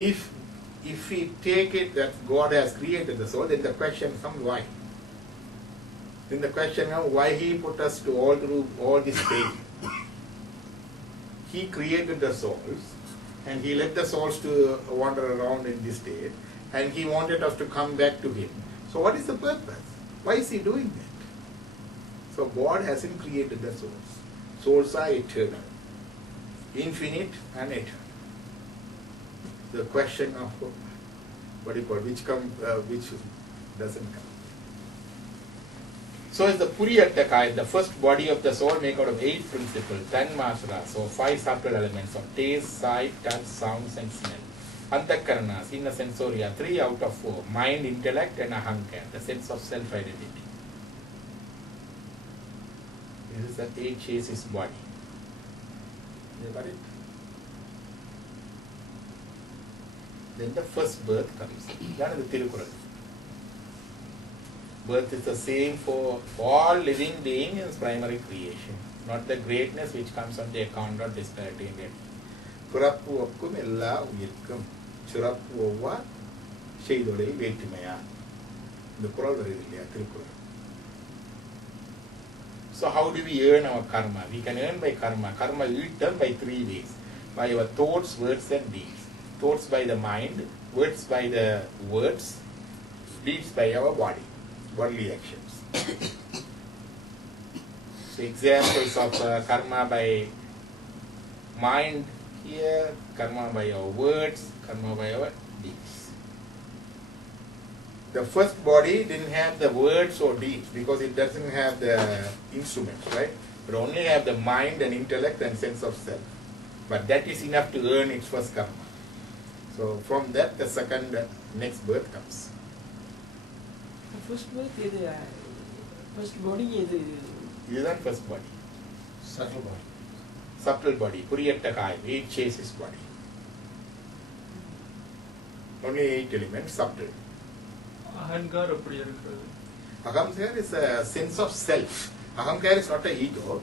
If we take it that God has created the soul, then the question comes why? Then the question comes why He put us to all through all this pain. He created the souls and He let the souls to wander around in this state, and He wanted us to come back to Him. So what is the purpose? Why is He doing that? So God hasn't created the souls. Souls are eternal, infinite and eternal. The question of which doesn't come. So is the Puriyattakai, the first body of the soul, made out of 8 principles, 10 masara, so 5 subtle elements of taste, sight, touch, sounds and smell. Antakaranas, inner sensoria, 3 out of 4, mind, intellect and ahankara, the sense of self-identity. This is the 8 chassis body. You got it? Then the first birth comes. That is the Tirukural. Birth is the same for all living beings in primary creation, not the greatness which comes on the account of disparity in it. Purappu okkum ella uyirkum. Churappu ovva sheidolei vetimaya. The Kural very Tirukural. So how do we earn our karma? We can earn by karma. Karma is done by 3 ways. By our thoughts, words and deeds. Thoughts by the mind, words by the words, deeds by our body, bodily actions. So examples of karma by mind here, karma by our words, karma by our deeds. The first body didn't have the words or deeds because it doesn't have the instruments, right? But only have the mind and intellect and sense of self. But that is enough to earn its first karma. So from that, the second next birth comes. The first birth is the first body is the first body. Subtle body. Subtle body. Puriyattakai, 8 chassis body. Only 8 elements, subtle. Ahankara appadi irukku. Ahankara is a sense of self. Ahankara is not an ego.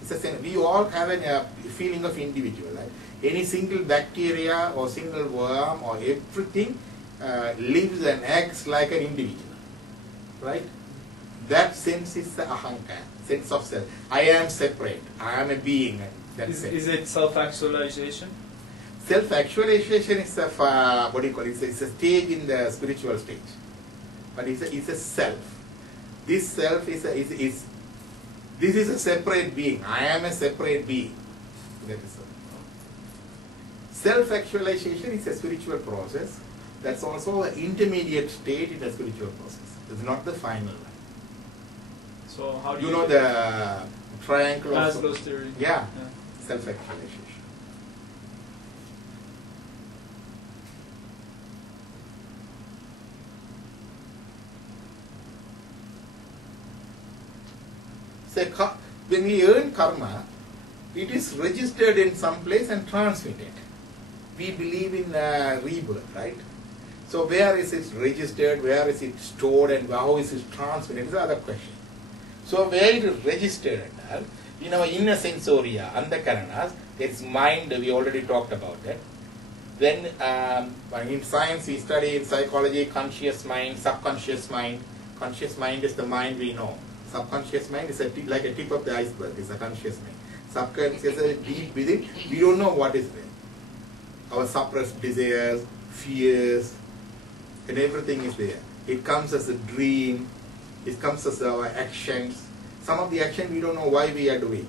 It's a sense. We all have a feeling of individual. Right? Any single bacteria or single worm or everything lives and acts like an individual, right? That sense is the ahankara, sense of self. I am separate. I am a being. Is it self-actualization? Self-actualization is a what do you call it? It's a stage in the spiritual stage, but it's a self. This self is this is a separate being. I am a separate being. That is all. Self-actualization is a spiritual process. That's also an intermediate state in the spiritual process. It's not the final one. So how do you know the triangle of Maslow's theory? Yeah. Self-actualization. So when we earn karma, it is registered in some place and transmitted. We believe in rebirth, right? So where is it registered, where is it stored, and how is it transmitted is the other question. So where it is registered in our inner sensoria, andakaranas, it's mind, we already talked about that. Then in science we study, in psychology, conscious mind, subconscious mind. Conscious mind is the mind we know. Subconscious mind is like a tip of the iceberg, it's a conscious mind. Subconscious is deep within, we don't know what is there. Our suppressed desires, fears, and everything is there. It comes as a dream, it comes as our actions. Some of the action we don't know why we are doing.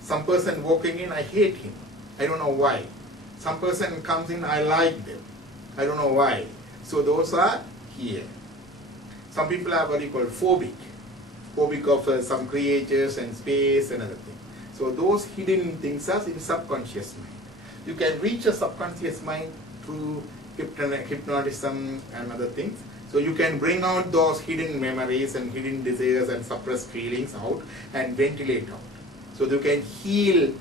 Some person walking in, I hate him. I don't know why. Some person comes in, I like them. I don't know why. So those are here. Some people are what you call phobic. Phobic of some creatures and space and other things. So those hidden things are in subconscious mind. You can reach a subconscious mind through hypnotism and other things. So you can bring out those hidden memories and hidden desires and suppressed feelings out and ventilate out. So you can heal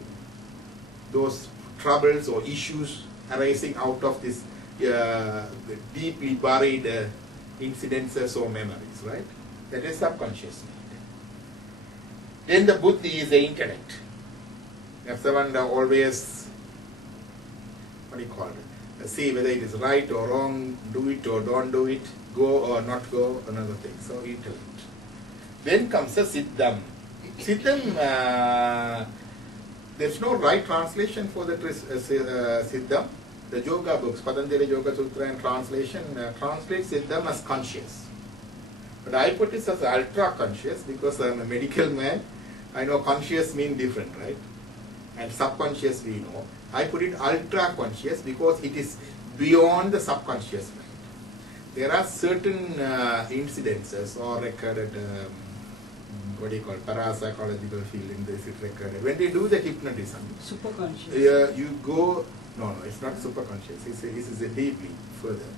those troubles or issues arising out of this deeply buried incidences or memories, right? That is subconscious mind. Then the buddhi is the intellect. If someone always, what do you call it? see whether it is right or wrong, do it or don't do it, go or not go, another thing. So intellect. Then comes the Siddham. Siddham, there's no right translation for the Siddham. The yoga books, Patanjali Yoga Sutra and translation, translates Siddham as conscious. But I put it as ultra conscious because I'm a medical man. I know conscious means different, right? And subconscious we know. I put it ultra conscious because it is beyond the subconscious mind. There are certain incidences or recorded, what do you call, parapsychological field in this, it recorded. When they do the hypnotism, Superconscious. You go, no, it's not superconscious, it's deeply further.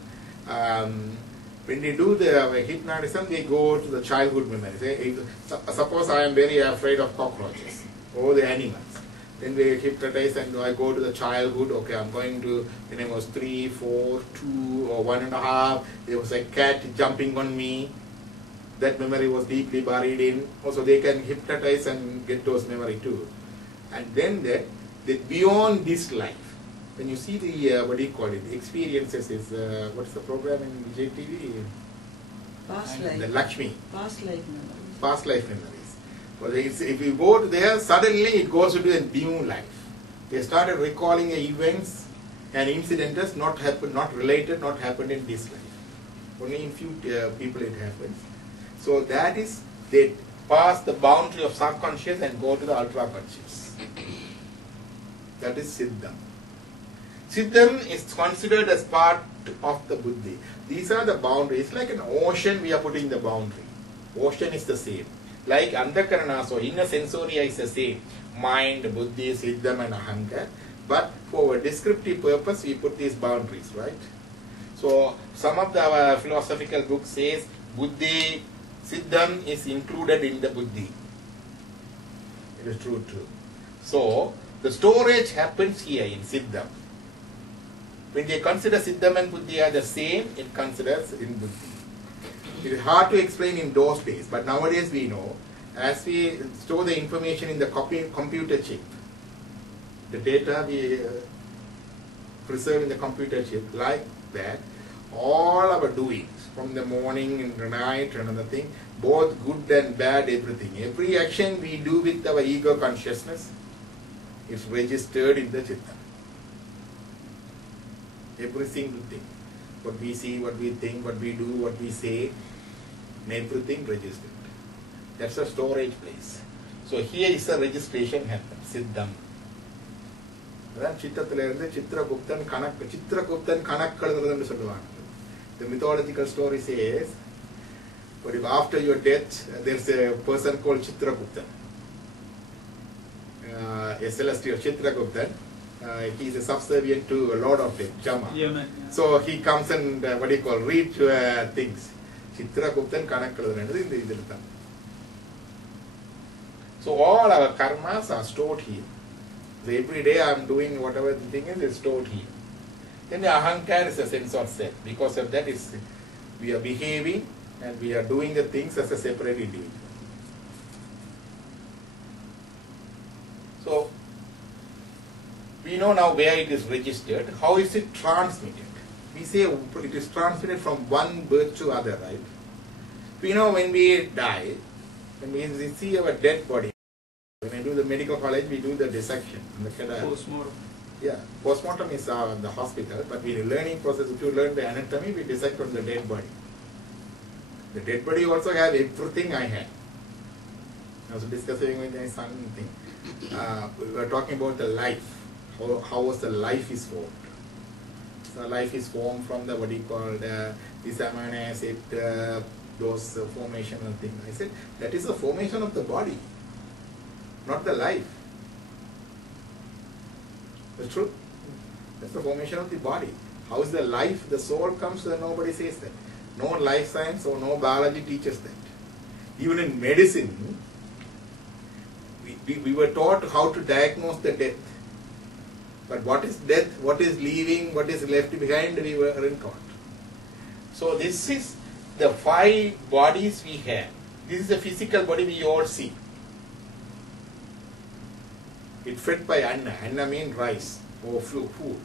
When they do the hypnotism, they go to the childhood memories. Suppose I am very afraid of cockroaches or the animals. Then they hypnotize and I go to the childhood. Okay, I'm going to, when I was 3, 4, 2 or 1.5, there was a cat jumping on me. That memory was deeply buried in. Also they can hypnotize and get those memory too. And then that beyond this life, when you see the, what do you call it, experiences is, what's the program in JTV? Past life. The Lakshmi. Past life memories. Past life memories. Well, if you go there, suddenly it goes into a new life. They started recalling events and incidents not related, not happened in this life. Only in few people it happens. So that is, they pass the boundary of subconscious and go to the ultra conscious. That is Siddham. Siddham is considered as part of the Buddhi. These are the boundaries. Like an ocean, we are putting the boundary. Ocean is the same. Like Antakarana, so inner sensoria is the same. Mind, Buddhi, Siddham and Ahankar. But for a descriptive purpose, we put these boundaries, right? So some of the philosophical books says Buddhi, Siddham is included in the Buddhi. It is true. So the storage happens here in Siddham. When they consider Siddham and Buddhi are the same, it considers in Buddhi. It is hard to explain in those days, but nowadays we know, as we store the information in the computer chip, the data we preserve in the computer chip, like that, all our doings, from the morning and the night and another thing, both good and bad, everything. Every action we do with our ego consciousness is registered in the Chitta. Every single thing. What we see, what we think, what we do, what we say, everything registered. That's a storage place. So here is a registration happens, Siddham. The mythological story says, but if after your death, there's a person called Chitraguptan, a celestial Chitraguptan. He is a subservient to a Lord of Death, Jama. Yeah, man, yeah. So he comes and read things. Chitraguptan Kanakkaladhan. So all our karmas are stored here. So every day I am doing whatever the thing is stored here. Then the ahankar is a sense of self. Because of that, we are behaving and we are doing the things as a separate individual. So we know now where it is registered. How is it transmitted? We say it is transmitted from one birth to other, right? We know when we die, when we see our dead body, when I do the medical college, we do the dissection. Postmortem. Yeah, postmortem is the hospital, but in the learning process, if you learn the anatomy, we dissect from the dead body. The dead body also has everything I had. I was discussing with my son thing. We were talking about the life. How was the life is formed? So life is formed from the, this amino acid, those formation and things. I said, that is the formation of the body, not the life. That's true. That's the formation of the body. How is the life, the soul comes, nobody says that. No life science or no biology teaches that. Even in medicine, we were taught how to diagnose the death. But what is death, what is leaving, what is left behind, we weren't taught. So this is the 5 bodies we have. This is the physical body we all see. It's fed by Anna. Anna means rice or food.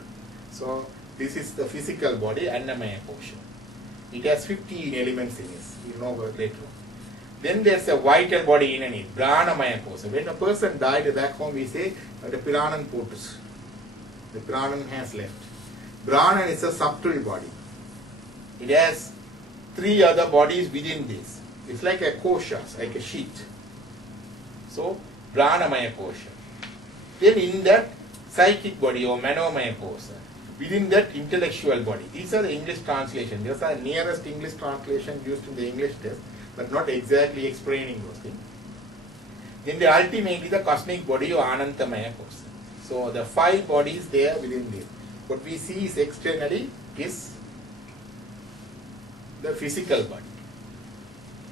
So This is the physical body, Annamaya Kosha. It has 15 elements in it. You know about later on. Then there's a vital body in it, Pranamaya Kosha. When a person died back home, we say the Piranan potus. The Pranan has left. Pranan is a subtle body. It has 3 other bodies within this. It's like a kosha, like a sheet. So, Pranamaya Kosha. Then in that, psychic body or Manomaya Kosha. Within that, intellectual body. These are the English translations. These are the nearest English translation used in the English test, but not exactly explaining those things. Then the ultimately the cosmic body or Anantamaya Kosha. So the 5 bodies there within this. What we see is externally is the physical body.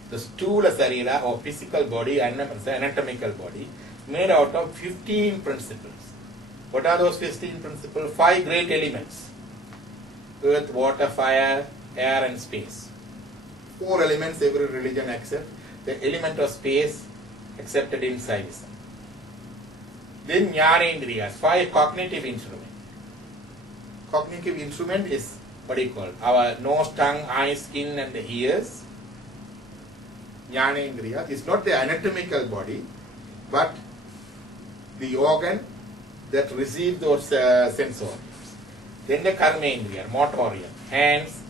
The Stula Sarira or physical body and anatomical body made out of 15 principles. What are those 15 principles? 5 great elements. Earth, water, fire, air and space. 4 elements every religion accepts. The element of space accepted in Saivism. Then Jnanendriyas, 5 cognitive instruments. Cognitive instrument is what do you call? Our nose, tongue, eyes, skin and the ears. Jnanendriya is not the anatomical body, but the organ that receives those sense organs. Then the Karmendriya, motor organ, hands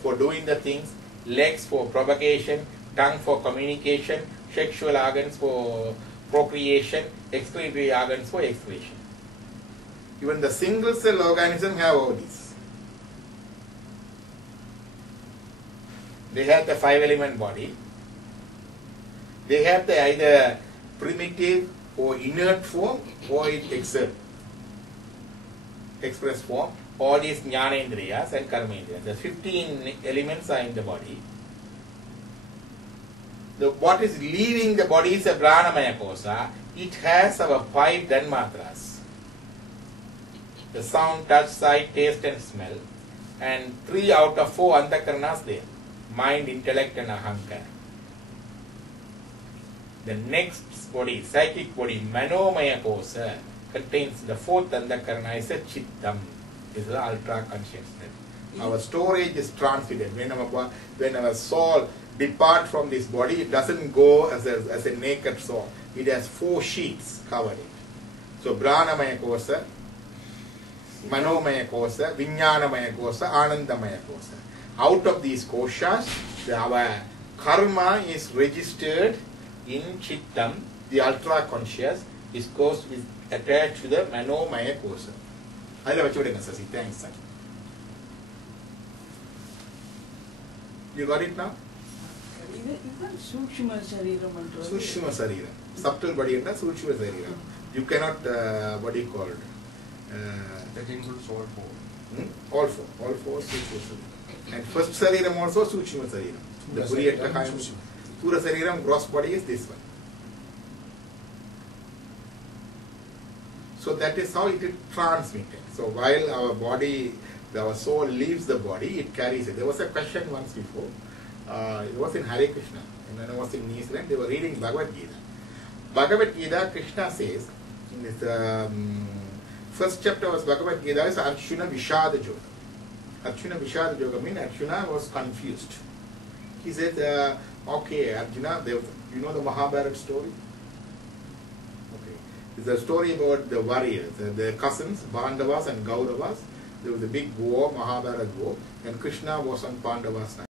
for doing the things, legs for propagation, tongue for communication, sexual organs for procreation, excretory organs for excretion. Even the single cell organism have all these. They have the 5 element body. They have the either primitive or inert form or express form. All these Jnanendriyas and Karmendriyas. The 15 elements are in the body. What is leaving the body is a Pranamaya Kosha. It has our 5 Dhanmatras. The sound, touch, sight, taste and smell. And 3 out of 4 Antakaranas there. Mind, intellect and Ahankara. The next body, psychic body, Manomaya Kosha, contains the 4th Antakarana is a Chittam. This is the ultra consciousness. Our storage is transmitted. When our soul depart from this body, it doesn't go as a naked soul. It has 4 sheets covered it. So Pranamaya Kosha, Manomaya Kosha, Vijnanamaya Kosha, Anandamaya Kosha. Out of these koshas, our karma is registered in Chittam, the ultra conscious, is attached to the Manomaya Kosha. Thanks. You got it now? Sukshma Shariram. Sukshma Shariram. Subtle body and Sukshma Shariram. You cannot, what do you call it? That includes all 4. All 4. All 4 Sukshma Shariram. And first Shariram also Sukshma Shariram. The Pura Shariram, gross body is this one. So that is how it is transmitted. So while our body, our soul leaves the body, it carries it. There was a question once before. It was in Hare Krishna. And when I was in New Zealand, they were reading Bhagavad Gita. Bhagavad Gita, Krishna says, in this first chapter was Bhagavad Gita, is Arjuna Vishada Yoga. Arjuna Vishada Yoga means Arjuna was confused. He said, okay, Arjuna, you know the Mahabharata story? Okay. It's a story about the warriors, the cousins, Pandavas and Kauravas. There was a big war, Mahabharata war, and Krishna was on Pandava's side.